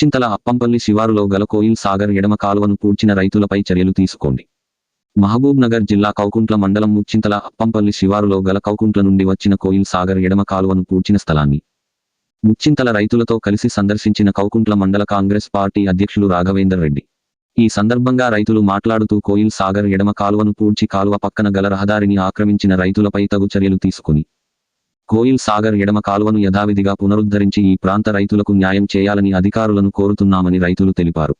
ముచ్చింతల అప్పంపల్లి శివారులో గల కోయిల్ సాగర్ ఎడమ కాలువను పూడ్చిన రైతులపై చర్యలు తీసుకోండి. మహబూబ్ నగర్ జిల్లా కౌకుంట్ల మండలం ముచ్చింతల అప్పంపల్లి శివారులో గల కౌకుంట్ల నుండి వచ్చిన కోయిల్ సాగర్ ఎడమ కాలువను పూడ్చిన స్థలాన్ని ముచ్చింతల రైతులతో కలిసి సందర్శించిన కౌకుంట్ల మండల కాంగ్రెస్ పార్టీ అధ్యక్షులు రాఘవేందర్ రెడ్డి. ఈ సందర్భంగా రైతులు మాట్లాడుతూ కోయిల్ సాగర్ ఎడమ కాలువను పూడ్చి కాలువ పక్కన గల రహదారిని ఆక్రమించిన రైతులపై తగు చర్యలు తీసుకుని కోయిల్ సాగర్ ఎడమ కాలువను యథావిధిగా పునరుద్ధరించి ఈ ప్రాంత రైతులకు న్యాయం చేయాలని అధికారులను కోరుతున్నామని రైతులు తెలిపారు.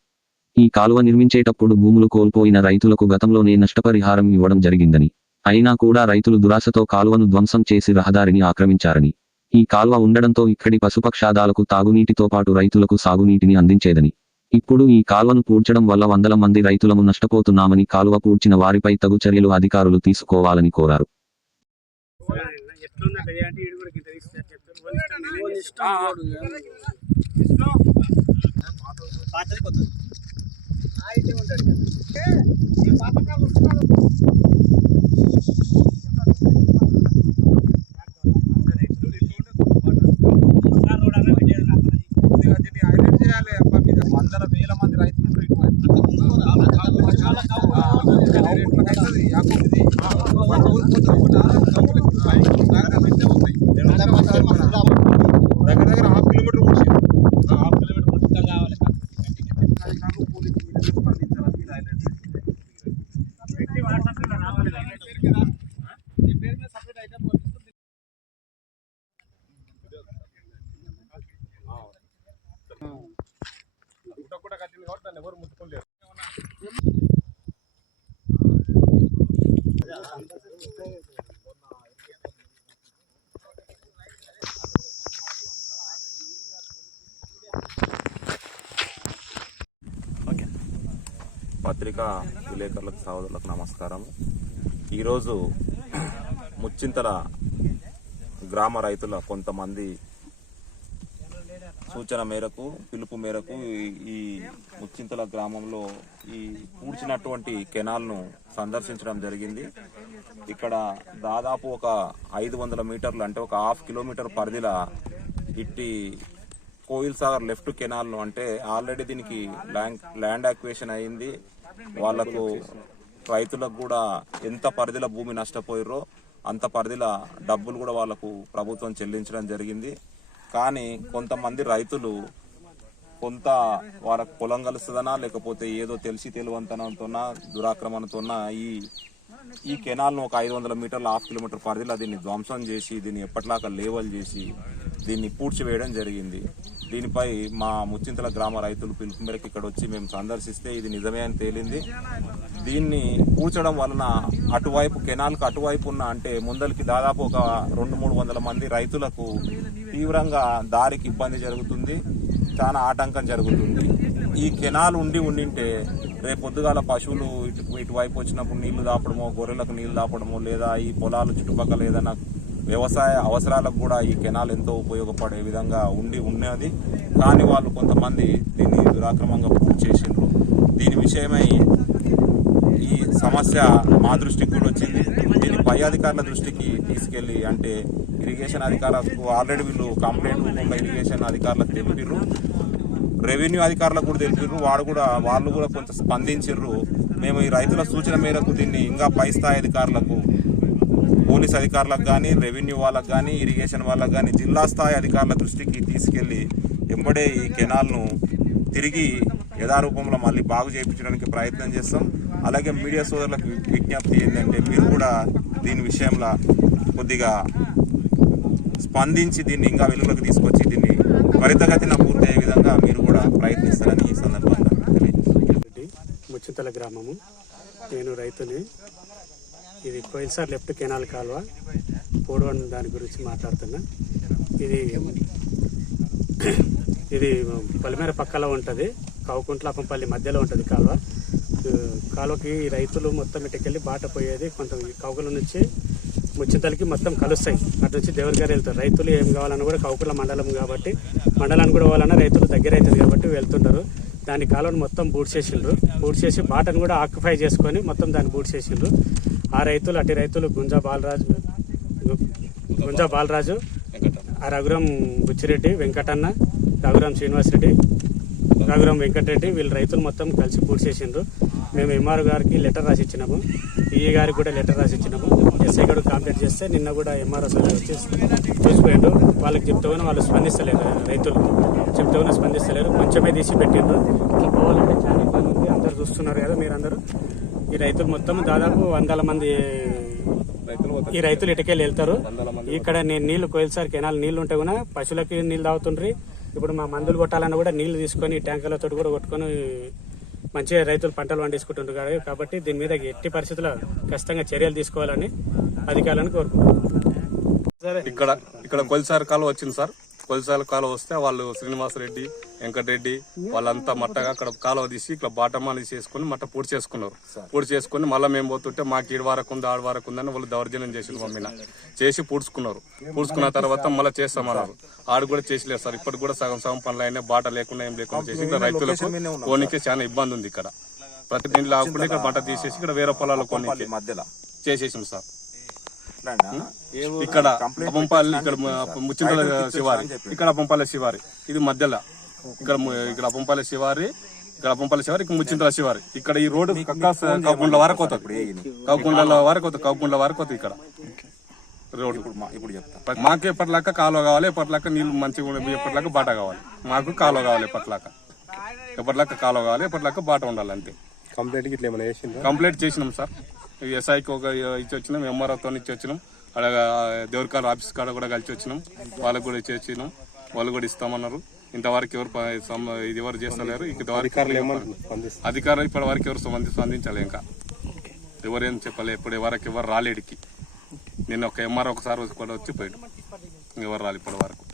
ఈ కాలువ నిర్మించేటప్పుడు భూములు కోల్పోయిన రైతులకు గతంలోనే నష్టపరిహారం ఇవ్వడం జరిగిందని అయినా కూడా రైతులు దురాశతో కాలువను ధ్వంసం చేసి రహదారిని ఆక్రమించారని ఈ కాలువ ఉండడంతో ఇక్కడి పశుపక్షాదాలకు తాగునీటితో పాటు రైతులకు సాగునీటిని అందించేదని ఇప్పుడు ఈ కాలువను పూడ్చడం వల్ల వందల మంది రైతులము నష్టపోతున్నామని కాలువ పూడ్చిన వారిపై తగు చర్యలు అధికారులు తీసుకోవాలని కోరారు. ఎట్లున్నా అంటే ఈడు కూడా వాళ్ళ ఇష్టం నేను పాతది కొత్తది ఆ. ఇటే ఉంటాడు కదా. ఈ పాతకాలు వస్తున్నాడు వందల వేల మంది రైతులు ఉంటారు ఇటువైపు. చాలా కౌలు. ఆ, ఎట్లా కైతది? యాకూబ్ ఇది. వాడు ఊరిపోతారు. ఒకటి ఆరు కౌలుకి పైకి దగ్గర వెంటనే వస్తాయి. దగ్గర దగ్గర హాఫ్ కిలోమీటర్ కూర్చి హాఫ్ కిలోమీటర్ కూర్చుంటాం కావాలి అది కాక పోలీసు మీడియాలో స్పందించాలని మీరు హైలైట్ చేశారు. పెట్టి వాట్సాప్లో రావాలి కదా. ఈ పేరు మీద సపరేట్ ఐటమ్ గుట్ట కూడా కట్టింది కాబట్టి దాన్ని ఎవరు ముట్టుకోలేరు పత్రికా విలేకరులకు సహోదరులకు నమస్కారం ఈరోజు ముచ్చింతల గ్రామ రైతుల కొంతమంది సూచన మేరకు పిలుపు మేరకు ఈ- ముచ్చింతల గ్రామంలో ఈ పూడ్చినటువంటి కెనాల్ను సందర్శించడం జరిగింది. ఇక్కడ దాదాపు ఒక ఐదు వందల మీటర్లు అంటే ఒక హాఫ్ కిలోమీటర్ పరిధిల ఇట్టి కోయిల్ సాగర్ లెఫ్ట్ కెనాల్ను అంటే ఆల్రెడీ దీనికి ల్యాండ్ ల్యాండ్ యాక్వేషన్ అయింది. వాళ్ళకు రైతులకు కూడా ఎంత పరిధిలో భూమి నష్టపోయారో అంత పరిధిల డబ్బులు కూడా వాళ్ళకు ప్రభుత్వం చెల్లించడం జరిగింది. కానీ కొంతమంది రైతులు కొంత వారికి పొలం కలుస్తుందనా లేకపోతే ఏదో తెలిసి తెలివంతనంతోనా దురాక్రమణతోనా ఈ ఈ కెనాల్ను ఒక ఐదు వందల మీటర్ల హాఫ్ కిలోమీటర్ పరిధిలో దీన్ని ధ్వంసం చేసి దీన్ని ఎప్పటిలాగా లేవల్ చేసి దీన్ని పూడ్చివేయడం జరిగింది. దీనిపై మా ముచ్చింతల గ్రామ రైతులు పిలుపు మేరకు ఇక్కడ వచ్చి మేము సందర్శిస్తే ఇది నిజమే అని తేలింది. దీన్ని పూడ్చడం వలన అటువైపు కెనాల్కు అటువైపు ఉన్న అంటే ముందరికి దాదాపు ఒక రెండు మూడు వందల మంది రైతులకు తీవ్రంగా దారికి ఇబ్బంది జరుగుతుంది. చాలా ఆటంకం జరుగుతుంది. ఈ కెనాల్ ఉండి ఉండింటే రేపు పొద్దుగాల పశువులు ఇటు ఇటువైపు వచ్చినప్పుడు నీళ్ళు దాపడమో గొర్రెలకు నీళ్ళు దాపడమో లేదా ఈ పొలాలు చుట్టుపక్కల ఏదైనా వ్యవసాయ అవసరాలకు కూడా ఈ కెనాల్ ఎంతో ఉపయోగపడే విధంగా ఉండి ఉన్నది. కానీ వాళ్ళు కొంతమంది దీన్ని దురాక్రమంగా పూర్తి చేసిండ్రు. దీని విషయమై ఈ సమస్య మా దృష్టికి కూడా వచ్చింది. దీన్ని పై అధికారుల దృష్టికి తీసుకెళ్ళి అంటే ఇరిగేషన్ అధికారులకు ఆల్రెడీ వీళ్ళు కంప్లైంట్ రూపంలో ఇరిగేషన్ అధికారులకు తెలిపిర్రు. రెవెన్యూ అధికారులకు కూడా తెలిపిర్రు. వాడు కూడా వాళ్ళు కూడా కొంచెం స్పందించిర్రు. మేము ఈ రైతుల సూచన మేరకు దీన్ని ఇంకా పై స్థాయి అధికారులకు పోలీస్ అధికారులకు కానీ రెవెన్యూ వాళ్ళకు కానీ ఇరిగేషన్ వాళ్ళకు కానీ జిల్లా స్థాయి అధికారుల దృష్టికి తీసుకెళ్ళి ఎంబడే ఈ కెనాల్ను తిరిగి యథారూపంలో మళ్ళీ బాగు చేయించడానికి ప్రయత్నం చేస్తాం. అలాగే మీడియా సోదరులకు విజ్ఞప్తి ఏంటంటే మీరు కూడా దీని విషయంలో కొద్దిగా స్పందించి దీన్ని ఇంకా వెలుగులోకి తీసుకొచ్చి దీన్ని త్వరితగతిన పూర్తయ్యే విధంగా మీరు కూడా ప్రయత్నిస్తారని ఈ సందర్భంగా ముచ్చుతల గ్రామము. నేను రైతుని ఇది కోయిల్సార్ లెఫ్ట్ కెనాల్ కాలువ. పోడవన్ దాని గురించి మాట్లాడుతున్నా. ఇది ఇది పలిమేర పక్కలో ఉంటుంది. కౌకుంట్లపంపల్లి మధ్యలో ఉంటుంది కాలువ. కాలువకి రైతులు మొత్తం ఇటుకెళ్ళి బాట పోయేది కొంత కౌకుల నుంచి ముచ్చింతలకి మొత్తం కలుస్తాయి. అటు నుంచి దేవుడి గారు వెళ్తారు. రైతులు ఏం కావాలన్నా కూడా కౌకుల మండలం కాబట్టి మండలానికి కూడా పోవాలన్నా రైతులు దగ్గర అవుతుంది కాబట్టి వెళ్తుంటారు. దాని కాలువను మొత్తం బూట్ చేసిండ్రు బూట్ చేసి బాటను కూడా ఆక్యుపై చేసుకొని మొత్తం దాన్ని బూట్ చేసిండ్రు ఆ రైతులు అటు రైతులు గుంజా బాలరాజు గుంజా బాలరాజు ఆ రఘురాం బుచ్చిరెడ్డి వెంకటన్న రఘురాం శ్రీనివాసరెడ్డి రఘురాం వెంకటరెడ్డి వీళ్ళు రైతులు మొత్తం కలిసి పూర్తి చేసిండ్రు. మేము ఎంఆర్ గారికి లెటర్ రాసి ఇచ్చినాము. ఈఏ గారికి కూడా లెటర్ రాసి ఇచ్చినాము. ఎస్ఐ గారు కంప్లీట్ చేస్తే నిన్న కూడా ఎంఆర్ఎస్ సార్ వచ్చి చూసిపోయిండు వాళ్ళకి చెప్తే వాళ్ళు స్పందిస్తలేరు రైతులు. చెప్తే స్పందిస్తలేరు. కొంచెమే తీసి పెట్టిండ్రు. పోవాలంటే చాలా ఇబ్బంది ఉంది. అందరు చూస్తున్నారు కదా మీరందరూ. ఈ రైతులు మొత్తం దాదాపు వందల మంది ఈ రైతులు ఇటుకెళ్ళి వెళ్తారు. ఇక్కడ నేను నీళ్ళు కోయిల్సారి కెనాల్ నీళ్ళు ఉంటే కూడా పశువులకి నీళ్ళు తాగుతుండ్రి. ఇప్పుడు మా మందులు కొట్టాలన్నా కూడా నీళ్ళు తీసుకొని ట్యాంకర్లతో కూడా కొట్టుకొని మంచిగా రైతులు పంటలు పండించుకుంటుంటారు కాబట్టి దీని మీద ఎట్టి పరిస్థితుల్లో ఖచ్చితంగా చర్యలు తీసుకోవాలని అధికారులను కోరుకుంటున్నాను ఇక్కడ ఇక్కడ కొలిసారి కాలువ వచ్చింది సార్. కొలిసారి కాలువ వస్తే వాళ్ళు శ్రీనివాసరెడ్డి వెంకటరెడ్డి వాళ్ళంతా మట్టగా అక్కడ కాలువ తీసి ఇక్కడ బాటమా చేసుకుని మట్ట పూర్తి చేసుకున్నారు. పూర్తి చేసుకుని మళ్ళీ మేము పోతుంటే మాకు ఈడు వరకు ఉంది ఆడు వరకు ఉందని వాళ్ళు దౌర్జన్యం చేసి మమ్మీన చేసి పూడ్చుకున్నారు. పూడ్చుకున్న తర్వాత మళ్ళీ చేస్తామన్నారు. ఆడు కూడా చేసలేదు సార్. ఇప్పటికి కూడా సగం సగం పనులు అయినా బాట లేకుండా ఏం లేకుండా చేసి ఇక్కడ రైతులకు కోనికి చాలా ఇబ్బంది ఉంది ఇక్కడ. ప్రతి నీళ్ళు ఆకుండా ఇక్కడ పంట తీసేసి ఇక్కడ వేరే పొలాలు కొనికి మధ్యలో. చేసేసింది సార్? ఇక్కడ పంపాలి ఇక్కడ ముచ్చింతల శివారి. ఇక్కడ పంపాల శివారి. ఇది మధ్యలో. ఇక్కడ ఇక్కడ పంపాల శివారి ఇక్కడ పంపాల శివారి ఇక్కడ ముచ్చింతల శివారి. ఇక్కడ ఈ రోడ్డు కౌకుండ్ల వరకు అవుతుంది. కౌకుండ్ల వరకు అవుతుంది. కౌకుండ్ల వరకు అవుతుంది ఇక్కడ. రోడ్డు. ఇప్పుడు చెప్తా. మాకు ఎప్పటిలాక కాలువ కావాలి ఎప్పటిలాక నీళ్ళు మంచిగా ఎప్పటిలాక బాట కావాలి. మాకు కాలువ కావాలి ఎప్పటిలాక. ఎప్పటిలాక కాలువ కావాలి ఎప్పటిలాక బాట ఉండాలి అంతే. కంప్లైంట్ ఇట్లా ఏమైనా చేసిందా కంప్లీట్ చేసినాం సార్. ఎస్ఐకి ఒక ఇచ్చి వచ్చినాం ఎంఆర్ఓతో ఇచ్చి వచ్చినాం. అలాగా దేవరకాల ఆఫీస్ కాడ కూడా కలిసి వచ్చినాం. వాళ్ళకి కూడా ఇచ్చి వచ్చినాం. వాళ్ళు కూడా ఇస్తామన్నారు. ఇంతవరకు ఎవరు ఇది ఎవరు చేస్తలేరు. ఇంతవరకు అధికారులు ఇప్పటి వరకు ఎవరు స్పంది- స్పందించాలి ఇంకా. ఎవరేం చెప్పలే. ఇప్పుడు ఎవరికి ఎవరు రాలేడికి. నిన్న ఒక ఎంఆర్ ఒకసారి కూడా వచ్చి పోయాడు. ఎవరు రాలి ఇప్పటి వరకు.